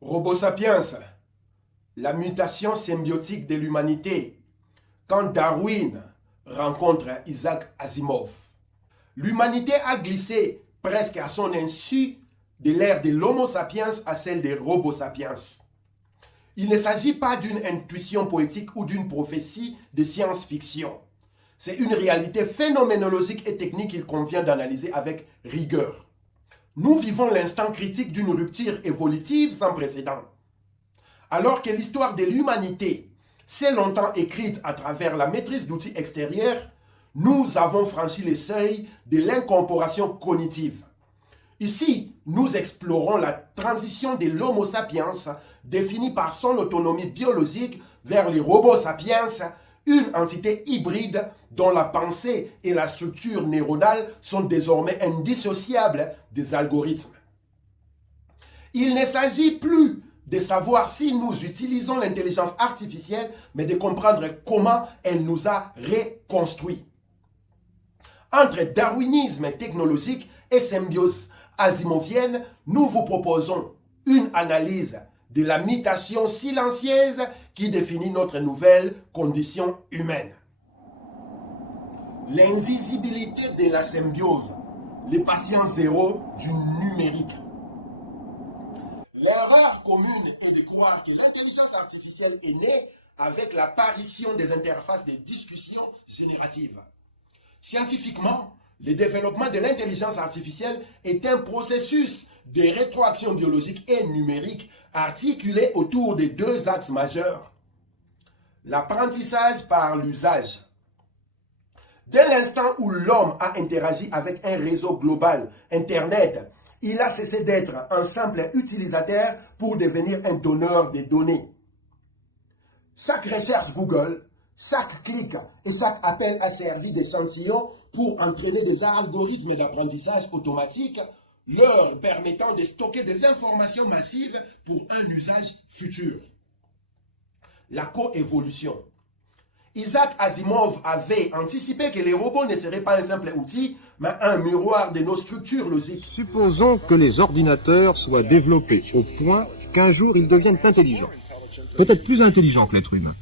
Robo Sapiens, la mutation symbiotique de l'humanité, quand Darwin rencontre Isaac Asimov. L'humanité a glissé presque à son insu de l'ère de l'Homo sapiens à celle des Robo Sapiens. Il ne s'agit pas d'une intuition poétique ou d'une prophétie de science-fiction. C'est une réalité phénoménologique et technique qu'il convient d'analyser avec rigueur. Nous vivons l'instant critique d'une rupture évolutive sans précédent. Alors que l'histoire de l'humanité s'est longtemps écrite à travers la maîtrise d'outils extérieurs, nous avons franchi les seuils de l'incorporation cognitive. Ici, nous explorons la transition de l'Homo sapiens, définie par son autonomie biologique, vers les robots sapiens, une entité hybride dont la pensée et la structure neuronale sont désormais indissociables des algorithmes. Il ne s'agit plus de savoir si nous utilisons l'intelligence artificielle, mais de comprendre comment elle nous a reconstruits. Entre darwinisme technologique et symbiose asimovienne, nous vous proposons une analyse de la mutation silencieuse qui définit notre nouvelle condition humaine. L'invisibilité de la symbiose, les patients zéro du numérique. L'erreur commune est de croire que l'intelligence artificielle est née avec l'apparition des interfaces de discussion générative. Scientifiquement, le développement de l'intelligence artificielle est un processus de rétroaction biologique et numérique articulé autour de deux axes majeurs. L'apprentissage par l'usage. Dès l'instant où l'homme a interagi avec un réseau global, Internet, il a cessé d'être un simple utilisateur pour devenir un donneur de données. Chaque recherche Google, chaque clic et chaque appel a servi d'échantillon pour entraîner des algorithmes d'apprentissage automatique, leur permettant de stocker des informations massives pour un usage futur. La coévolution. Isaac Asimov avait anticipé que les robots ne seraient pas un simple outil, mais un miroir de nos structures logiques. Supposons que les ordinateurs soient développés au point qu'un jour ils deviennent intelligents. Peut-être plus intelligents que l'être humain.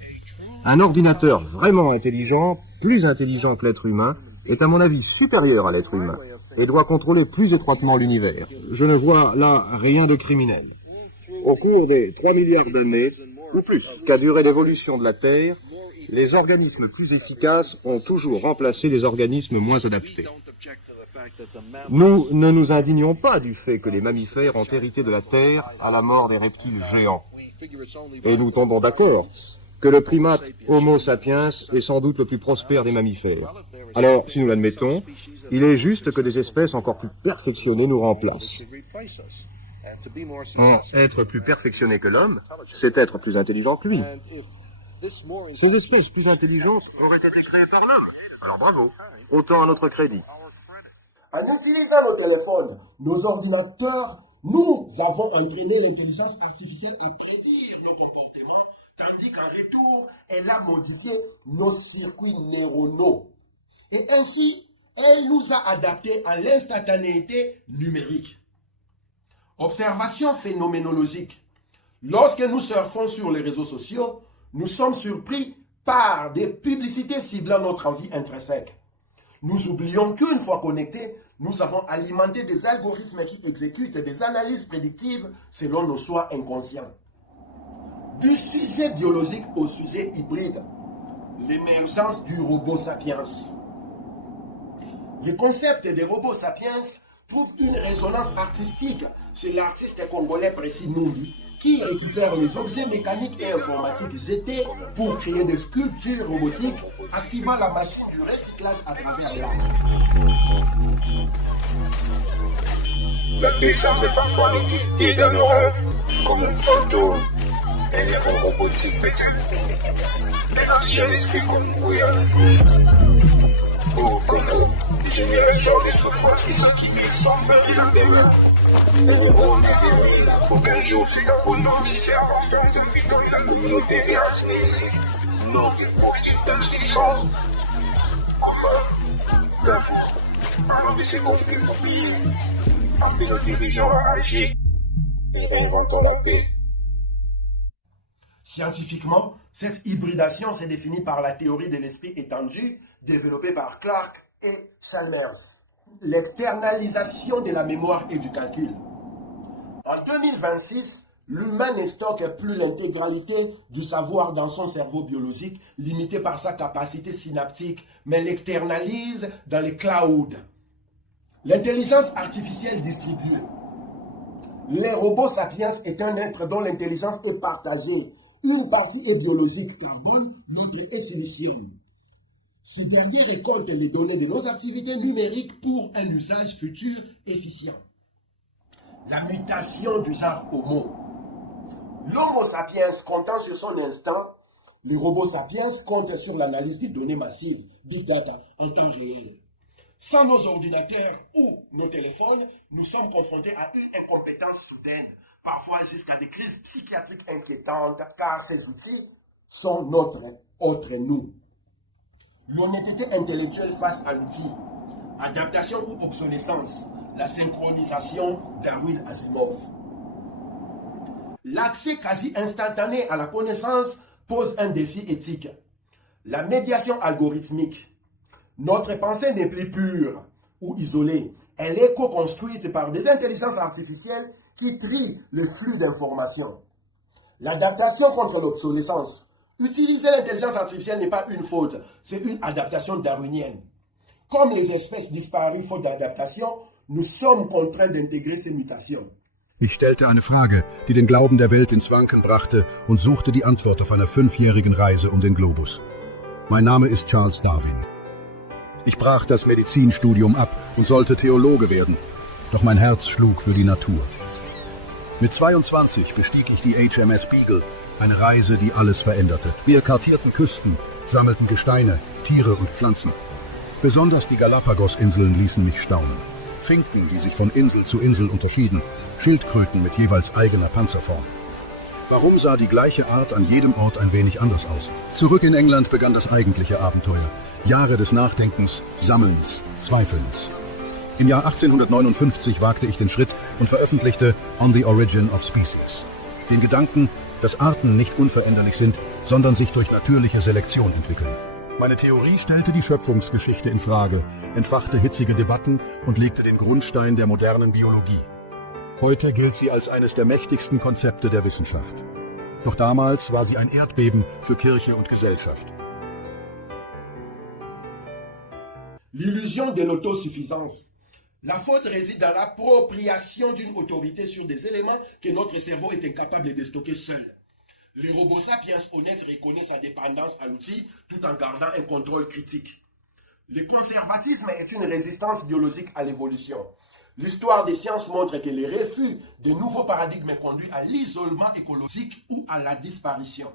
Un ordinateur vraiment intelligent, plus intelligent que l'être humain, est à mon avis supérieur à l'être humain et doit contrôler plus étroitement l'univers. Je ne vois là rien de criminel. Au cours des 3 milliards d'années, ou plus, qu'a duré l'évolution de la Terre, les organismes plus efficaces ont toujours remplacé les organismes moins adaptés. Nous ne nous indignons pas du fait que les mammifères ont hérité de la Terre à la mort des reptiles géants. Et nous tombons d'accord que le primate Homo sapiens est sans doute le plus prospère des mammifères. Alors, si nous l'admettons, il est juste que des espèces encore plus perfectionnées nous remplacent. Être plus perfectionné que l'homme, c'est être plus intelligent que lui. Ces espèces plus intelligentes auraient été créées par l'homme. Alors bravo, autant à notre crédit. En utilisant nos téléphones, nos ordinateurs, nous avons entraîné l'intelligence artificielle à prédire nos comportements, tandis qu'en retour, elle a modifié nos circuits neuronaux. Et ainsi, elle nous a adaptés à l'instantanéité numérique. Observation phénoménologique. Lorsque nous surfons sur les réseaux sociaux, nous sommes surpris par des publicités ciblant notre envie intrinsèque. Nous oublions qu'une fois connectés, nous avons alimenté des algorithmes qui exécutent des analyses prédictives selon nos choix inconscients. Du sujet biologique au sujet hybride, l'émergence du robot sapiens. Le concept des robots sapiens trouve une résonance artistique chez l'artiste congolais Précis Numbi, qui récupère les objets mécaniques et informatiques jetés pour créer des sculptures robotiques, activant la machine du recyclage à travers l'art. La paix semble parfois exister dans nos rêves, comme une photo, un écran robotique petit. Les anciens esprits comme oh, Congo, génération de souffrances ici qui vivent sans fin et la demain. Aucun jour, au nom du servant, enfin, exécutant et la communauté déracinée ici. Non de occidentaux qui sont. Enfin, parlons de ces conflits oubliés. Appelez nos dirigeants à agir et réinventons la paix. Scientifiquement, cette hybridation s'est définie par la théorie de l'esprit étendu développée par Clark et Chalmers. L'externalisation de la mémoire et du calcul. En 2026, l'humain ne stocke plus l'intégralité du savoir dans son cerveau biologique, limité par sa capacité synaptique, mais l'externalise dans les clouds. L'intelligence artificielle distribuée. Les robots sapiens est un être dont l'intelligence est partagée. Une partie est biologique, carbone, l'autre est silicium. Ces derniers récoltent les données de nos activités numériques pour un usage futur efficient. La mutation du genre Homo. L'Homo sapiens comptant sur son instinct, les robots sapiens comptent sur l'analyse des données massives, Big Data, en temps réel. Sans nos ordinateurs ou nos téléphones, nous sommes confrontés à une incompétence soudaine, parfois jusqu'à des crises psychiatriques inquiétantes, car ces outils sont notre autre nous. L'honnêteté intellectuelle face à l'outil, adaptation ou obsolescence, la synchronisation Darwin-Asimov. L'accès quasi instantané à la connaissance pose un défi éthique. La médiation algorithmique. Notre pensée n'est plus pure ou isolée. Elle est co-construite par des intelligences artificielles qui trient le flux d'informations. L'adaptation contre l'obsolescence. Utiliser l'intelligence artificielle n'est pas une faute, c'est une adaptation darwinienne. Comme les espèces disparues faute d'adaptation, nous sommes contraints d'intégrer ces mutations. Ich stellte eine Frage, die den Glauben der Welt ins Wanken brachte und suchte die Antwort auf einer 5-jährigen Reise um den Globus. Mein Name ist Charles Darwin. Ich brach das Medizinstudium ab und sollte Theologe werden, doch mein Herz schlug für die Natur. Mit 22 bestieg ich die HMS Beagle, eine Reise, die alles veränderte. Wir kartierten Küsten, sammelten Gesteine, Tiere und Pflanzen. Besonders die Galapagos-Inseln ließen mich staunen. Finken, die sich von Insel zu Insel unterschieden, Schildkröten mit jeweils eigener Panzerform. Warum sah die gleiche Art an jedem Ort ein wenig anders aus? Zurück in England begann das eigentliche Abenteuer. Jahre des Nachdenkens, Sammelns, Zweifelns. Im Jahr 1859 wagte ich den Schritt und veröffentlichte On the Origin of Species. Den Gedanken, dass Arten nicht unveränderlich sind, sondern sich durch natürliche Selektion entwickeln. Meine Theorie stellte die Schöpfungsgeschichte in Frage, entfachte hitzige Debatten und legte den Grundstein der modernen Biologie. Heute gilt sie als eines der mächtigsten Konzepte der Wissenschaft. Doch damals war sie ein Erdbeben für Kirche und Gesellschaft. L'illusion de l'autosuffisance. La faute réside dans l'appropriation d'une autorité sur des éléments que notre cerveau est incapable de stocker seul. Les robots sapiens honnêtes reconnaissent sa dépendance à l'outil tout en gardant un contrôle critique. Le conservatisme est une résistance biologique à l'évolution. L'histoire des sciences montre que le refus de nouveaux paradigmes conduit à l'isolement écologique ou à la disparition.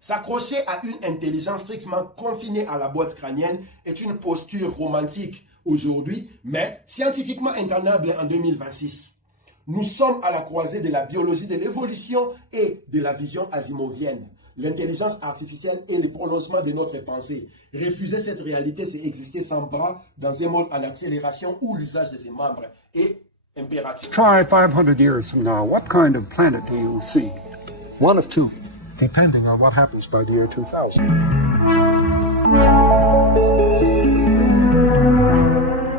S'accrocher à une intelligence strictement confinée à la boîte crânienne est une posture romantique aujourd'hui, mais scientifiquement intenable en 2026. Nous sommes à la croisée de la biologie de l'évolution et de la vision asimovienne. L'intelligence artificielle est le prolongement de notre pensée. Refuser cette réalité, c'est exister sans bras dans un monde en accélération où l'usage de ses membres est impératif. Try 500 years from now. What kind of planet do you see? One of two, depending on what happens by the year 2000.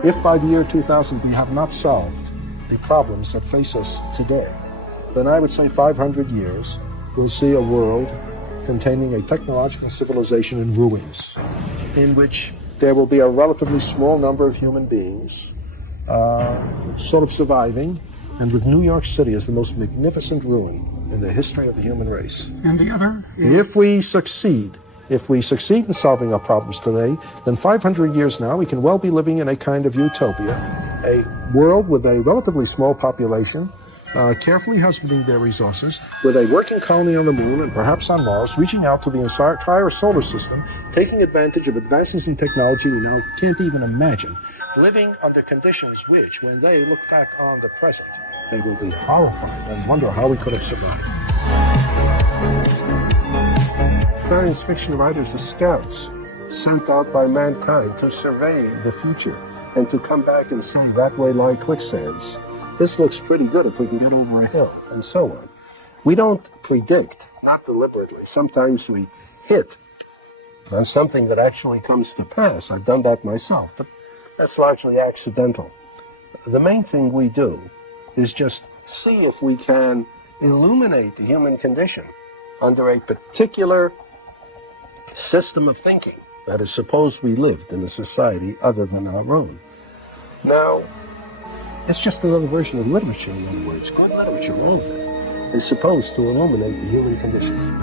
If by the year 2000 we have not solved the problems that face us today, then I would say 500 years we'll see a world containing a technological civilization in ruins, in which there will be a relatively small number of human beings sort of surviving, and with New York City as the most magnificent ruin in the history of the human race. And the other? If we succeed in solving our problems today, then 500 years now we can well be living in a kind of utopia, a world with a relatively small population, carefully husbanding their resources, with a working colony on the moon and perhaps on Mars, reaching out to the entire solar system, taking advantage of advances in technology we now can't even imagine, living under conditions which, when they look back on the present, they will be horrified and wonder how we could have survived. Science fiction writers are scouts sent out by mankind to survey the future and to come back and say, that way lie quicksands. This looks pretty good if we can get over a hill, and so on. We don't predict not deliberately. Sometimes we hit on something that actually comes to pass. I've done that myself, but that's largely accidental. The main thing we do is just see if we can illuminate the human condition under a particular system of thinking. That is, suppose we lived in a society other than our own. Now, it's just another version of literature, in other words. Good literature, all of it, is supposed to illuminate the human condition.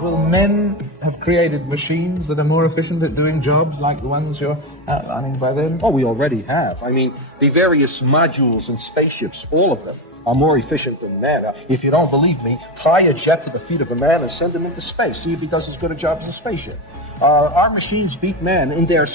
Will men have created machines that are more efficient at doing jobs like the ones you're outlining by them? Oh, we already have. I mean, the various modules and spaceships, all of them, are more efficient than man. If you don't believe me, tie a jet to the feet of a man and send him into space. See if he does as good a job as a spaceship. Our machines beat man in their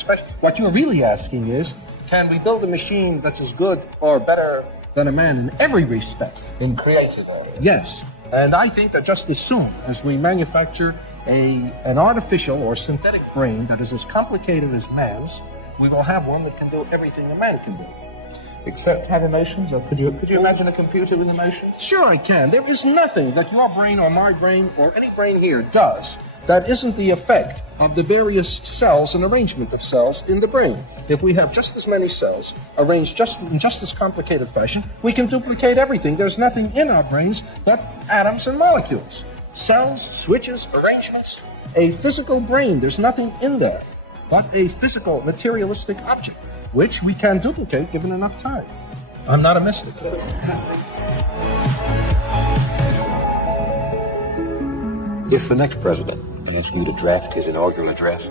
What you're really asking is, can we build a machine that's as good or better than a man in every respect? In creative area? Yes. And I think that just as soon as we manufacture an artificial or synthetic brain that is as complicated as man's, we will have one that can do everything a man can do. Except have emotions? Or could you imagine a computer with emotions? Sure I can. There is nothing that your brain or my brain or any brain here does that isn't the effect of the various cells and arrangement of cells in the brain. If we have just as many cells arranged in just as complicated fashion, we can duplicate everything. There's nothing in our brains but atoms and molecules. Cells, switches, arrangements. A physical brain, there's nothing in there but a physical, materialistic object, which we can duplicate given enough time. I'm not a mystic. If the next president asked you to draft his inaugural address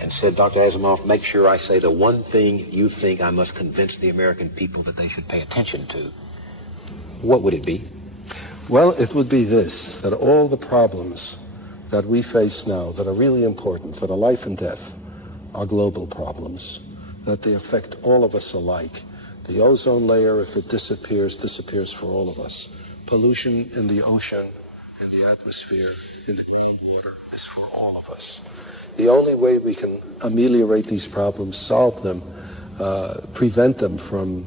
and said, Dr. Asimov, make sure I say the one thing you think I must convince the American people that they should pay attention to, what would it be? Well, it would be this, that all the problems that we face now that are really important, that are life and death, are global problems, that they affect all of us alike. The ozone layer, if it disappears, disappears for all of us. Pollution in the ocean, in the atmosphere, in the groundwater, is for all of us. The only way we can ameliorate these problems, solve them, prevent them from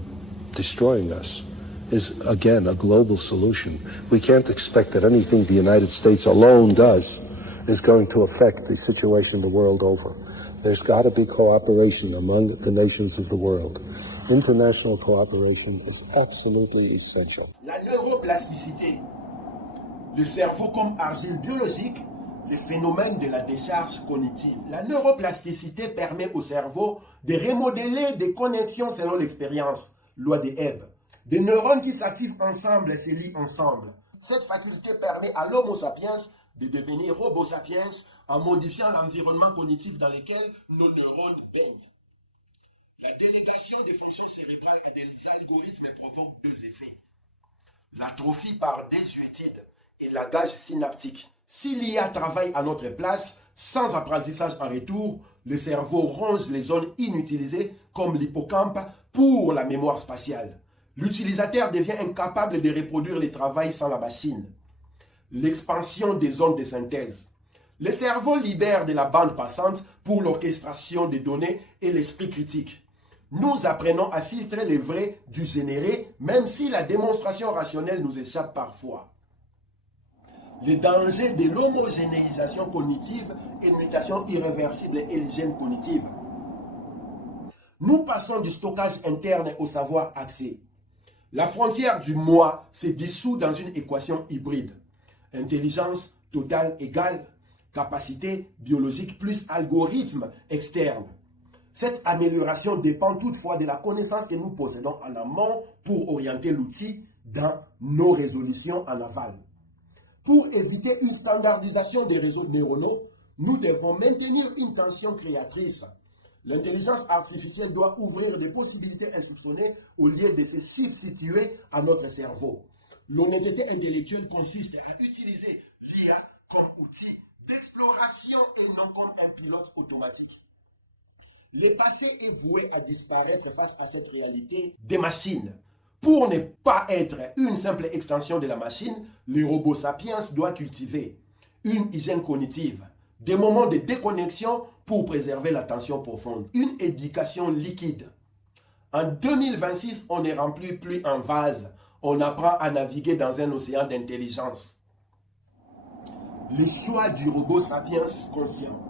destroying us, is, again, a global solution. We can't expect that anything the United States alone does is going to affect the situation the world over. There's got to be cooperation among the nations of the world. International cooperation is absolutely essential. La neuroplasticité, le cerveau comme argile biologique, les phénomènes de la décharge cognitive. La neuroplasticité permet au cerveau de remodeler des connexions selon l'expérience, loi de Hebb. Des neurones qui s'activent ensemble se lient ensemble. Cette faculté permet à l'Homo sapiens de devenir Homo sapiens en modifiant l'environnement cognitif dans lequel nos neurones baignent. La délégation des fonctions cérébrales et des algorithmes provoque deux effets. L'atrophie par désuétude et la gage synaptique. Si l'IA travaille à notre place, sans apprentissage en retour, le cerveau ronge les zones inutilisées comme l'hippocampe pour la mémoire spatiale. L'utilisateur devient incapable de reproduire le travail sans la machine. L'expansion des zones de synthèse. Le cerveau libère de la bande passante pour l'orchestration des données et l'esprit critique. Nous apprenons à filtrer le vrai du généré, même si la démonstration rationnelle nous échappe parfois. Les dangers de l'homogénéisation cognitive et mutation irréversible et l'hygiène cognitive. Nous passons du stockage interne au savoir accès. La frontière du moi se dissout dans une équation hybride. Intelligence totale égale capacité biologique plus algorithme externe. Cette amélioration dépend toutefois de la connaissance que nous possédons en amont pour orienter l'outil dans nos résolutions en aval. Pour éviter une standardisation des réseaux neuronaux, nous devons maintenir une tension créatrice. L'intelligence artificielle doit ouvrir des possibilités insoupçonnées au lieu de se substituer à notre cerveau. L'honnêteté intellectuelle consiste à utiliser l'IA comme outil d'exploration et non comme un pilote automatique. Le passé est voué à disparaître face à cette réalité des machines. Pour ne pas être une simple extension de la machine, le robot sapiens doit cultiver une hygiène cognitive, des moments de déconnexion pour préserver l'attention profonde, une éducation liquide. En 2026, on ne remplit plus un vase. On apprend à naviguer dans un océan d'intelligence. Le choix du robot sapiens conscient.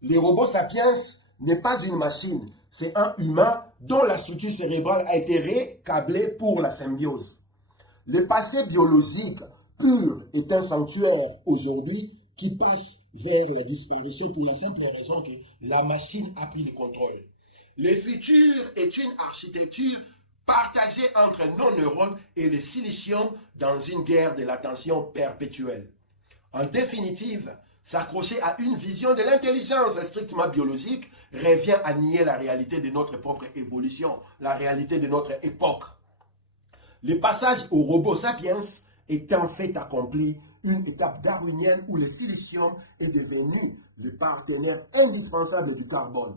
Le robot sapiens n'est pas une machine, c'est un humain dont la structure cérébrale a été récablée pour la symbiose. Le passé biologique pur est un sanctuaire aujourd'hui qui passe vers la disparition pour la simple raison que la machine a pris le contrôle. Le futur est une architecture partagée entre nos neurones et le silicium dans une guerre de l'attention perpétuelle. En définitive, s'accrocher à une vision de l'intelligence strictement biologique revient à nier la réalité de notre propre évolution, la réalité de notre époque. Le passage au robot sapiens est en fait accompli, une étape darwinienne où le silicium est devenu le partenaire indispensable du carbone.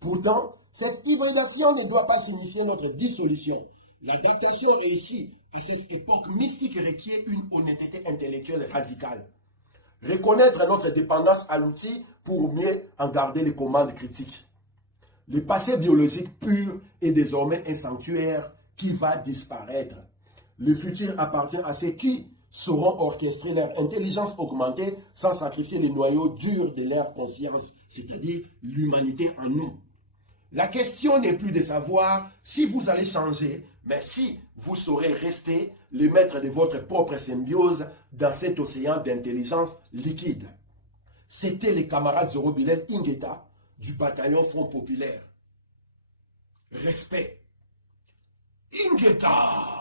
Pourtant, cette hybridation ne doit pas signifier notre dissolution. L'adaptation réussie à cette époque mystique requiert une honnêteté intellectuelle radicale. Reconnaître notre dépendance à l'outil pour mieux en garder les commandes critiques. Le passé biologique pur est désormais un sanctuaire qui va disparaître. Le futur appartient à ceux qui sauront orchestrer leur intelligence augmentée sans sacrifier les noyaux durs de leur conscience, c'est-à-dire l'humanité en nous. La question n'est plus de savoir si vous allez changer, mais si vous saurez rester le maître de votre propre symbiose dans cet océan d'intelligence liquide. C'était les camarades Zorobilel Ingeta du bataillon Front Populaire. Respect. Ingeta!